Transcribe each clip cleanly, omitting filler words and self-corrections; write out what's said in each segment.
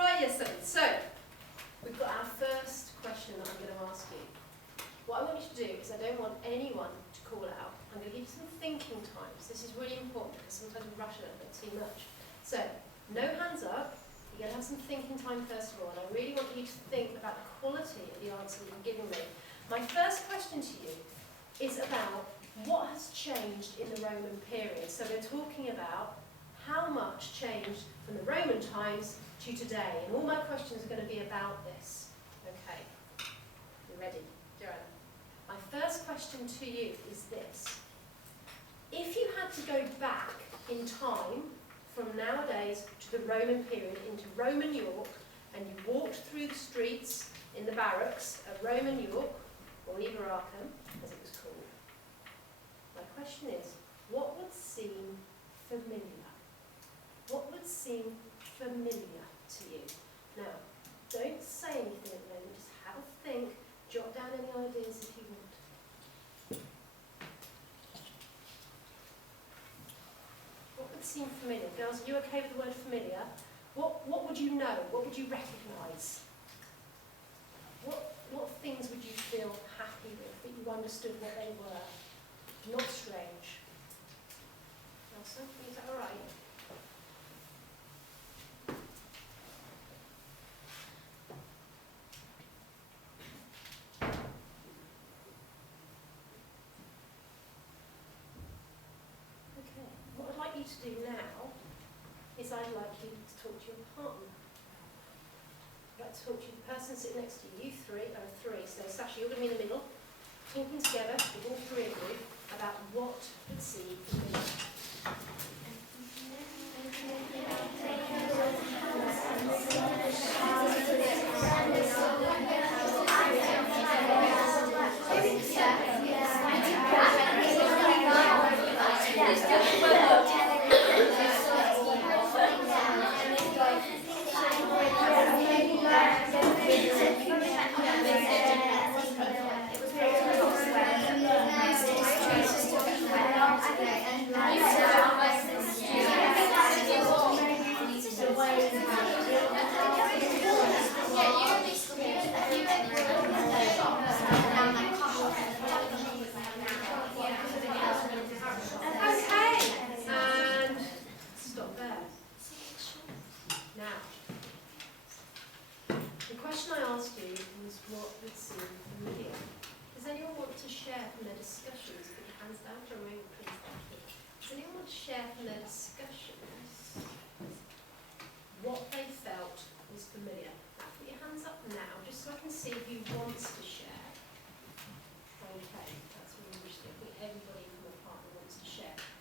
Right, yes, so we've got our first question that I'm going to ask you. What I want you to do is I don't want anyone to call out. I'm going to give you some thinking times. This is really important because sometimes we rush a little bit too much. So, no hands up. You're going to have some thinking time first of all, and I really want you to think about the quality of the answer that you're giving me. My first question to you is about what has changed in the Roman period. So we're talking about how much changed from the Roman times to today. And all my questions are going to be about this. Okay, you ready? Joanna? My first question to you is this. If you had to go back in time from nowadays to the Roman period into Roman York, and you walked through the streets in the barracks of Roman York, or Iberacum, as it was called, my question is, what would seem familiar? What would seem familiar to you? Now, don't say anything at the moment, just have a think, jot down any ideas if you want. What would seem familiar? Girls, are you okay with the word familiar? What would you know? What would you recognise? What things would you feel happy with, that you understood what they were? Not strange. Elsa, is that all right? Okay. What I'd like you to do now is I'd like you to talk to your partner. I'd like to talk to the person sitting next to you. You three are three. So Sasha, you're going to be in the middle, talking together with all three of you about what would seem familiar.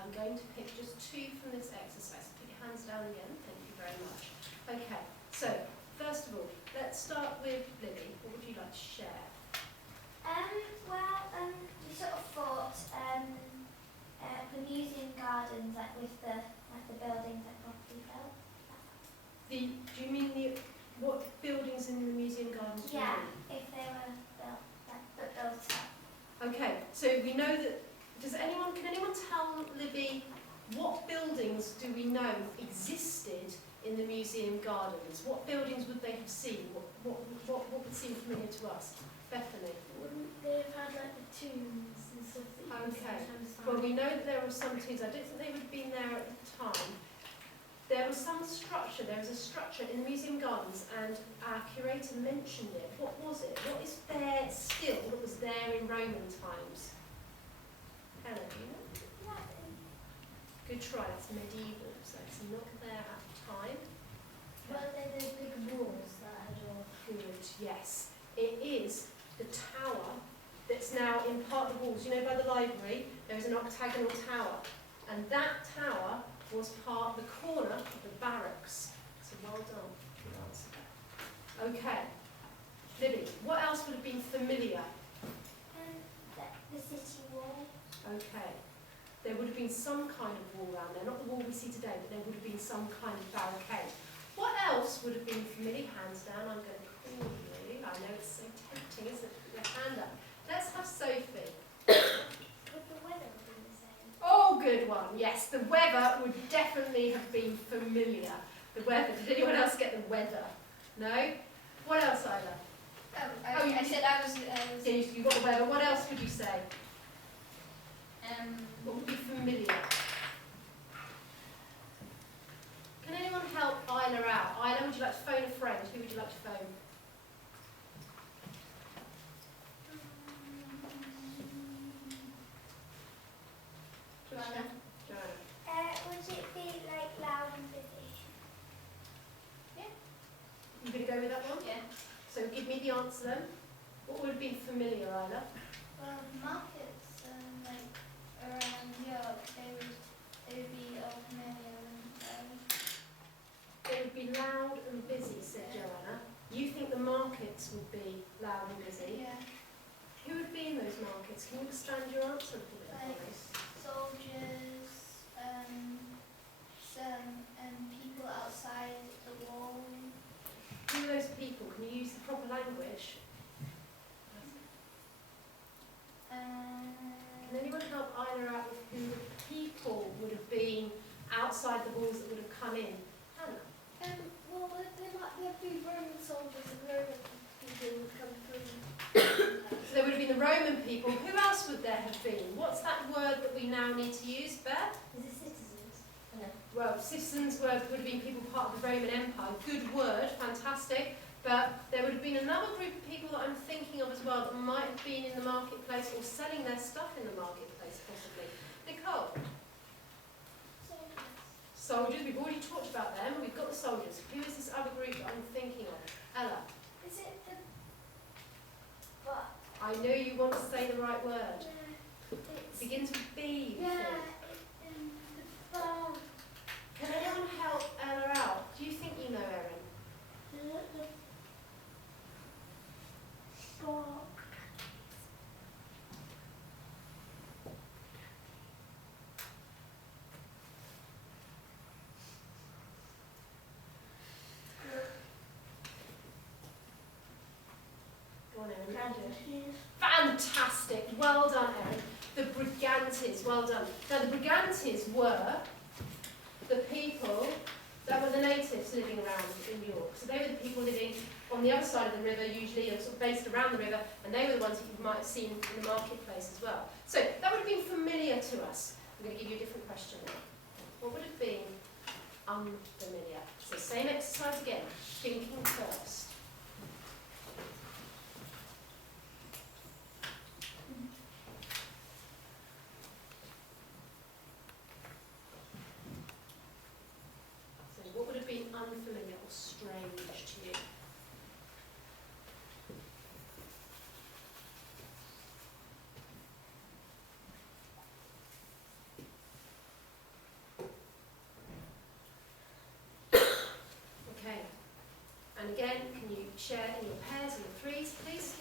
I'm going to pick just two from this exercise. Put your hands down again. Thank you very much. Okay, so first of all, let's start with Libby. What would you like to share? We sort of thought the museum gardens, like with the buildings that properly built. Do you mean what buildings in the museum gardens? Yeah, if they were built, like built up. Okay, so we know that. Can anyone tell Libby what buildings do we know existed in the museum gardens? What buildings would they have seen? What would seem familiar to us? Bethany? Wouldn't they have had like the tombs and stuff that you Okay. sometimes find? Well, we know that there were some tombs. I don't think they would have been there at the time. There was some structure. There was a structure in the museum gardens, and our curator mentioned it. What was it? What is there still that was there in Roman times? Helen, do you know? Good try. It's medieval, so it's not there at the time. Well, they're those big walls that had all... Good, yes. It is the tower that's now in part of the walls. You know, by the library, there is an octagonal tower. And that tower was part of the corner of the barracks. So well done. Good answer. Okay. Libby, what else would have been familiar? The city wall. Okay. There would have been some kind of wall around there. Not the wall we see today, but there would have been some kind of barricade. What else would have been familiar? Hands down. I'm going to call you. I know it's so tempting, isn't it? Put your hand up. Let's have Sophie. Would the weather have been the same? Oh, good one. Yes, the weather would definitely have been familiar. The weather. Did anyone else get the weather? No? What else, Isla? I said I was. Yeah, you got the whatever. What else would you say? What would be familiar? Can anyone help Isla out? Isla, would you like to phone a friend? Who would you like to phone? Joanna. Joanna. Would it be like loud and busy? You going to go with that one? Yeah. So give me the answer then. What would have been familiar, Isla? Markets like around York, they would be all familiar and They would be loud and busy, said Joanna. You think the markets would be loud and busy? yeah, Who would be in those markets? Can you expand your answer a little bit for like me? soldiers, some people outside the wall. Who are those people? Can you use the proper language? Can anyone help Isla out with who the people would have been outside the walls that would have come in? Hannah? Well, there'd be Roman soldiers and Roman people would come through. So there would have been the Roman people. Who else would there have been? What's that word that we now need to use, Beth? Is it citizens? Well, citizens would have been people part of the Roman Empire. Good word, fantastic. But there would have been another group of people that I'm thinking of as well that might have been in the marketplace or selling their stuff in the marketplace, possibly. Nicole? Soldiers. We've already talked about them. We've got the soldiers. Who is this other group that I'm thinking of? Ella? Is it the what? I know you want to say the right word. It's Begins with B. you yeah, think. the farm. Can anyone help Ella out? Do you think you know, Erin? The farm. Go on, Erin. Fantastic. Well done, Erin. The Brigantes. Well done. Now, the Brigantes were the people that were the natives living around in York. So they were the people living on the other side of the river, usually, and sort of based around the river, and they were the ones that you might have seen in the marketplace as well. So that would have been familiar to us. I'm going to give you a different question now. What would have been unfamiliar? So same exercise again. Thinking first. So what would have been unfamiliar or strange to you? Okay. And again, can you share in your pairs and your threes, please?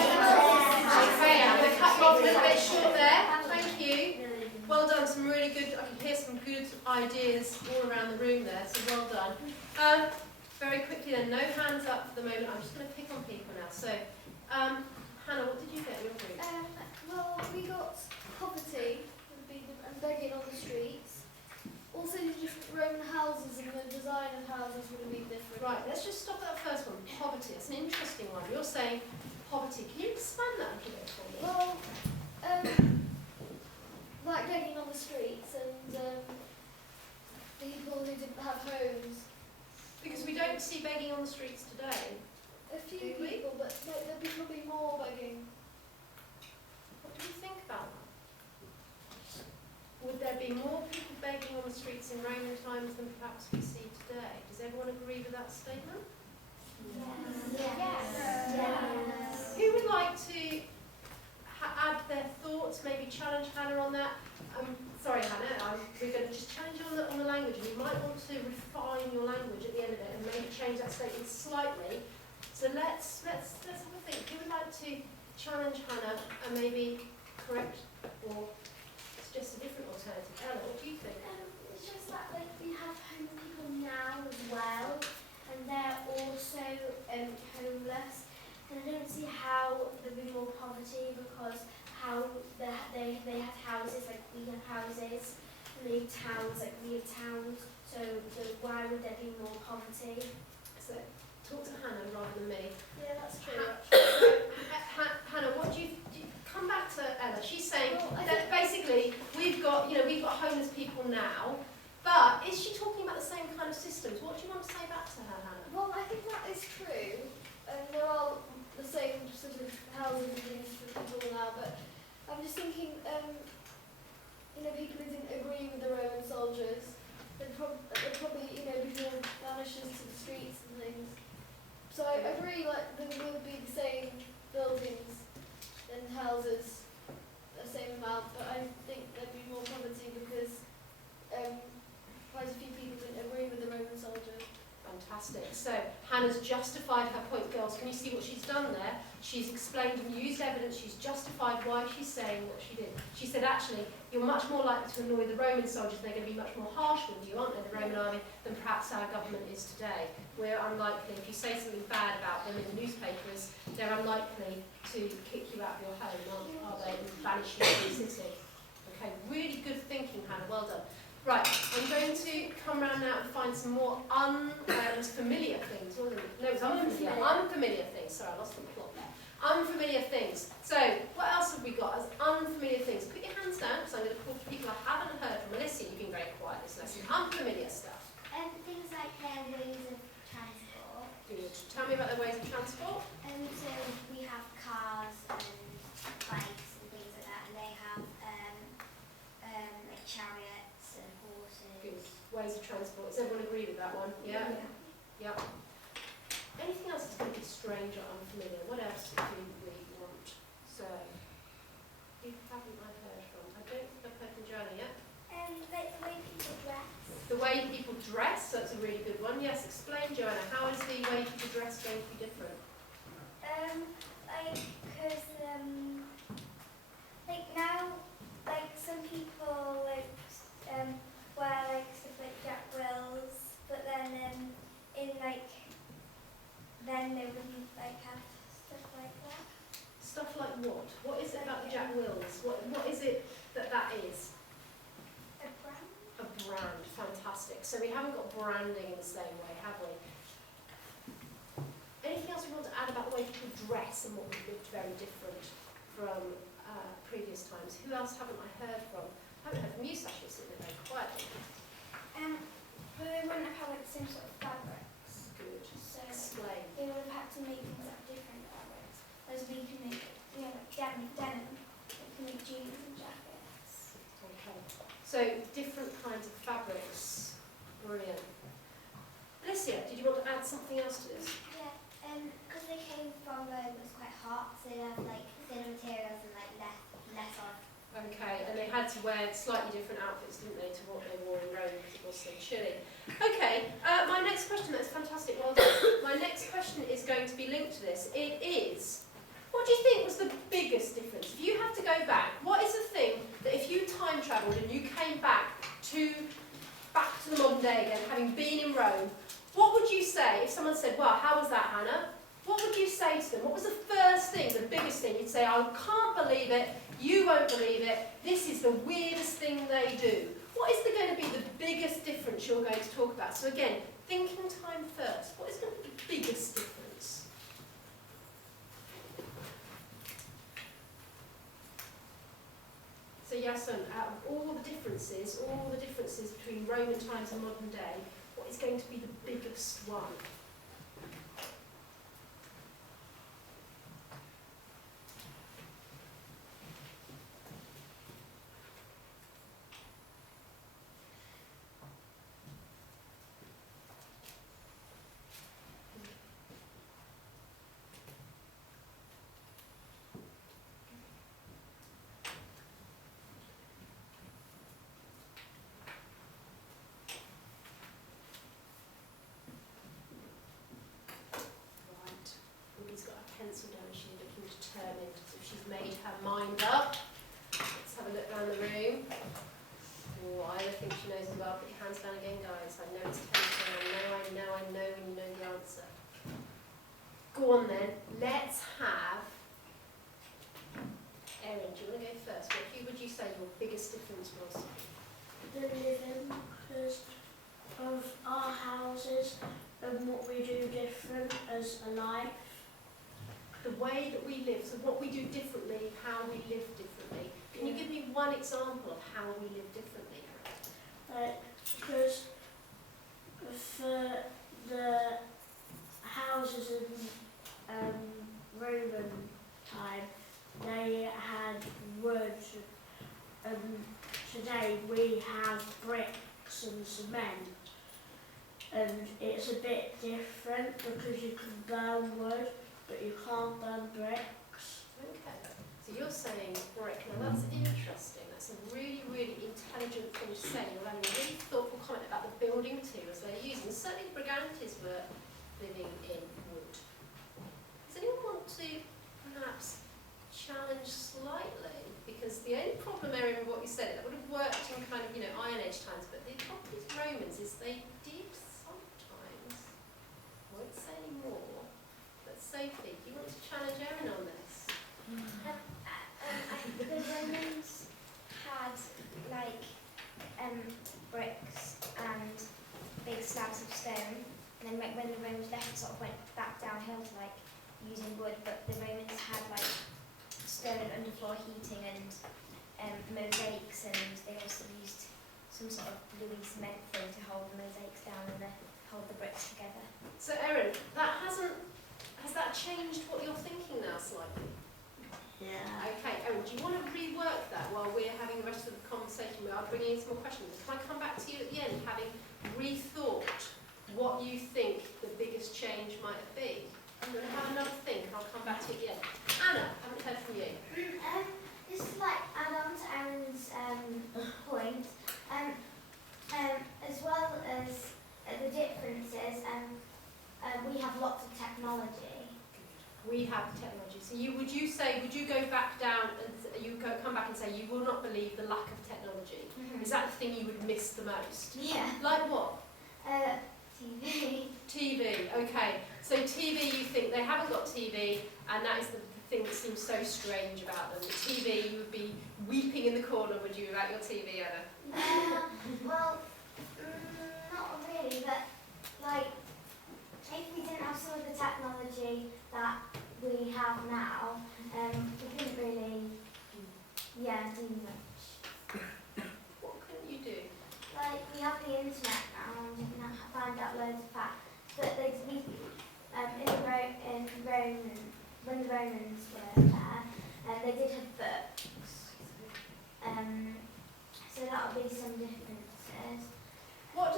Okay, I'm going to cut you off a little bit short there. Thank you. Well done, some really good, I can hear some good ideas all around the room there, so well done. Very quickly then, no hands up for the moment, I'm just going to pick on people now. So, Hannah, what did you get in your group? Well, we got poverty and begging on the streets. Also, the different Roman houses and the design of houses would have been different. Right, let's just stop at that first one, poverty. It's an interesting one. You're saying poverty. Can you expand that a little bit for me? Well, like begging on the streets and people who didn't have homes. Because we don't see begging on the streets today. A few Do we? people, but there'd be probably more begging. What do you think about that? Would there be more people begging on the streets in Roman times than perhaps we see today? Does everyone agree with that statement? Yes. Who would like to add their thoughts, maybe challenge Hannah on that? Sorry, Hannah, we're going to just challenge you on the language, and you language at the end of it and maybe change that statement slightly. So let's have a think. Who would like to challenge Hannah and maybe correct or suggest a different alternative? Ella, what do you think? It's just that like we have homeless people now as well, and they're also homeless. And I don't see how there'd be more poverty because how they have houses like we have houses, and they have towns like we have towns. So why would there be more poverty? So talk to Hannah rather than me. Yeah, that's true. Hannah, what do you come back to Ella? She's saying Well, I that basically we've got homeless people now, but is she talking about the same kind of systems? What do you want to say back to her, Hannah? Well, I think that is true. There are the same sort of houses and things for people now, but I'm just thinking, people who didn't agree with the Roman soldiers, they'd probably, be more vanishes to the streets and things. So I agree, like, there will be the same buildings and houses, the same amount, but I think there'd be more poverty because quite a few people didn't agree with the Roman soldiers. Fantastic. So Hannah's justified her point, girls. Can you see what she's done there? She's explained and used evidence. She's justified why she's saying what she did. She said, actually, you're much more likely to annoy the Roman soldiers. They're going to be much more harsh with you, aren't they, the Roman army, than perhaps our government is today. We're unlikely, if you say something bad about them in the newspapers, they're unlikely to kick you out of your home, are they, and banish you from the city. Okay, really good thinking, Hannah. Well done. Right, I'm going to come round now and find some more unfamiliar things. No, it was unfamiliar. Unfamiliar things. Sorry, I lost the plot there. Unfamiliar things. So, what else have we got as unfamiliar things? Put your hands down, because I'm going to call for people I haven't heard from. Melissa, you've been very quiet this lesson. Unfamiliar stuff. Things like ways of transport. Good. Tell me about the ways of transport. So we have cars and bikes and things like that, and they have like chariots and horses. Good. Ways of transport. Does everyone agree with that one? Yeah? Yep. Anything else that's going to be strange or unfamiliar? What else do we want? So, who haven't I heard from? I don't think I've heard from Joanna yet. Like the way people dress. The way people dress, that's a really good one. Yes, explain, Joanna. How is the way people dress going to be different? Because like now, like some people wear like stuff like Jack Wills, but then then they wouldn't like have stuff like that. Stuff like what? What is it about the Jack Wills? What is it that is? A brand. A brand. Fantastic. So we haven't got branding in the same way, have we? Anything else we want to add about the way people dress and what would be very different from previous times? Who else haven't I heard from? I haven't heard from you, Sasha, you're sitting there very quietly. But they wouldn't have had like the same sort of fabrics. Good. So Explain. they would have had to make things out of different fabrics. As we can make, like denim. We can make jeans and jackets. Okay. So different kinds of fabrics. Brilliant. Alicia, did you want to add something else to this? Yeah, because they came from Rome, it was quite hot, so they have like thinner materials and like less on. Okay, and they had to wear slightly different outfits, didn't they, to what they wore in Rome because it was so chilly. Okay, my next question, that's fantastic, well done. My next question is going to be linked to this. It is, what do you think was the biggest difference? If you have to go back, what is the thing that if you time travelled and you came back to the modern day again, having been in Rome, what would you say if someone said, well, how was that, Hannah? What would you say to them? What was the first thing, the biggest thing? You'd say, I can't believe it, you won't believe it, this is the weirdest thing they do. What is going to be the biggest difference you're going to talk about? So again, thinking time first. What is going to be the biggest difference? So Yasun, out of all the differences between Roman times and modern day, what is going to be the biggest one? knows as well. Put your hands down again, guys. I know it's tempting. I know when you know the answer. Go on then. Let's have... Erin, do you want to go first? Who would you say your biggest difference was? The living, because of our houses and what we do different as a life. The way that we live, so what we do differently, how we live differently. Can you give me one example of how we live differently? Because for the houses in Roman time, they had wood. Today we have bricks and cement, and it's a bit different because you can burn wood, but you can't burn bricks. Okay, so you're saying brick. Now that's interesting. That's a really, really intelligent thing to say. You're having a really thoughtful comment about the building materials they're using. Certainly the Brigantes were living in wood. Does anyone want to perhaps challenge slightly? Because the only problem area with what you said, that would have worked in kind of, Iron Age times, but the problem with these Romans is they did sometimes, I won't say any more, but Sophie, do you want to challenge Erin on this? The Romans had bricks and big slabs of stone, and then when the Romans left, it sort of went back downhill to using wood. But the Romans had stone and underfloor heating and mosaics, and they also used some sort of gluey cement thing to hold the mosaics down and hold the bricks together. So Erin, has that changed what you're thinking now slightly? Yeah. Okay, Erin, do you want to rework that while we're having the rest of the conversation? We are bringing in some more questions. Can I come back to you at the end, having rethought what you think the biggest change might be? I'm going to have another think, and I'll come back to you at the end. Anna, I haven't heard from you. Just to add on to Aaron's point, as well as the differences, we have lots of technology. We have technology. So would you go back down and come back and say you will not believe the lack of technology? Mm-hmm. Is that the thing you would miss the most? Yeah. Like what? TV. TV, okay. So TV, you think they haven't got TV, and that is the thing that seems so strange about them. The TV, you would be weeping in the corner, would you, about your TV, Anna? Well, not really, but if we didn't have some of the technology that we have now, we couldn't really, do much. What couldn't you do? We have the internet now and you can find out loads of facts. But when the Romans were there, they did have books. So that would be some differences. What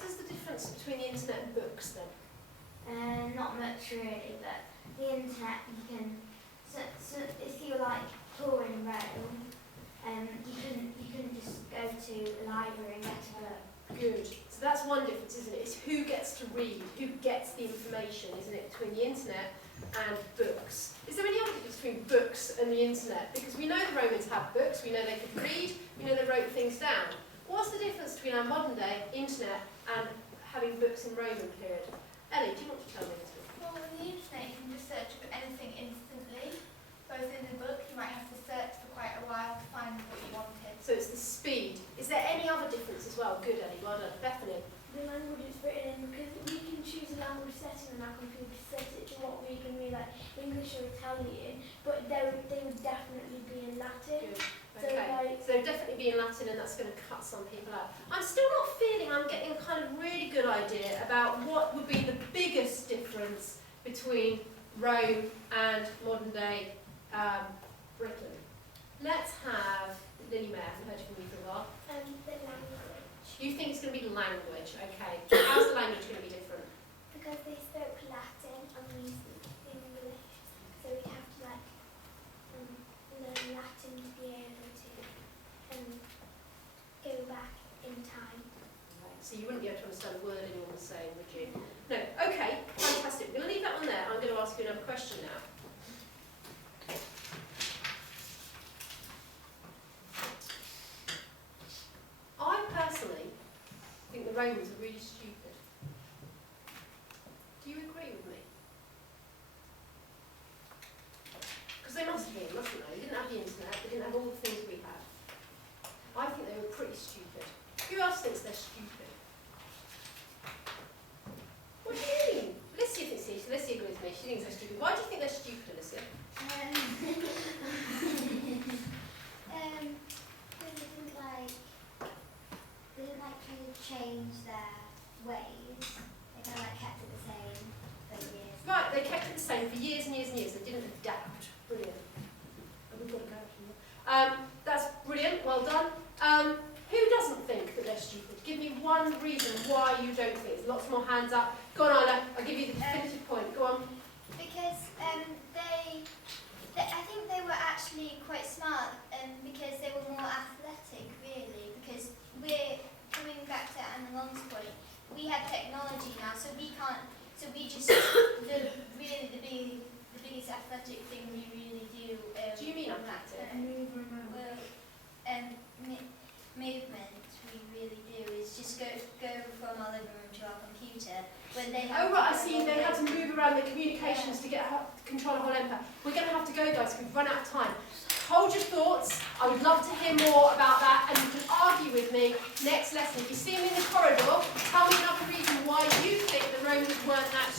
does the difference between the internet and books then? Not much really, but the internet you can. So if you were touring Rome, you couldn't just go to a library and get a book. Good. So that's one difference, isn't it? It's who gets to read, who gets the information, isn't it, between the internet and books. Is there any other difference between books and the internet? Because we know the Romans had books, we know they could read, we know they wrote things down. What's the difference between our modern day internet and having books in Roman period? Ellie, do you want to tell me this one? Well, with the internet, you can just search for anything instantly. Whereas in the book, you might have to search for quite a while to find what you wanted. So it's the speed. Is there any other difference as well? Good, Ellie. Well done. Bethany? The language it's written in, because we can choose a language setting on our computer to set it to what we can read, like English or Italian, but they would definitely be in Latin. Good. So, Okay. So definitely be in Latin, and that's going to cut some people out. I'm still not feeling I'm getting a kind of really good idea about what would be the biggest difference between Rome and modern day Britain. Let's have Lily May. I haven't heard from you for a while. The language. You think it's going to be the language, okay. How's the language going to be different? Because they spoke Latin and we speak English, so we have to learn Latin to be able to go back in time. Right. So you wouldn't be able to understand a word anyone was saying, would you? No. Okay, fantastic. We're going to leave that on there. I'm going to ask you another question now. I personally Romans are really stupid. Do you agree with me? Because they must have been, mustn't they? They didn't have the internet, they didn't have all the things we have. I think they were pretty stupid. Who else thinks they're stupid? What do you mean? Alicia thinks so. Alicia agrees with me. She thinks they're stupid. Why do you think they're stupid, Alicia? They didn't like kind of change their ways. They kind of like kept it the same for years. Right, they kept it the same for years and years and years. They didn't adapt. Brilliant. And we've got to go. That's brilliant. Well done. Who doesn't think that they're stupid? Give me one reason why you don't think. There's lots more hands up. Go on, Isla. I'll give you the definitive point. Go on. Because I think they were actually quite smart, because they were more athletic, really. Because we're coming back to Anna Long's point, we have technology now, so we can't. So we just the biggest athletic thing we really do. Do you mean athletic? Movement we really do is just go from our living room to our computer. When they Oh right, I see. They had to move around the communications to get control of the whole empire. We're going to have to go, guys. We've run out of time. Hold your thoughts. I would love to hear more about that, and you can argue with me next lesson. If you see me in the corridor, tell me another reason why you think the Romans weren't that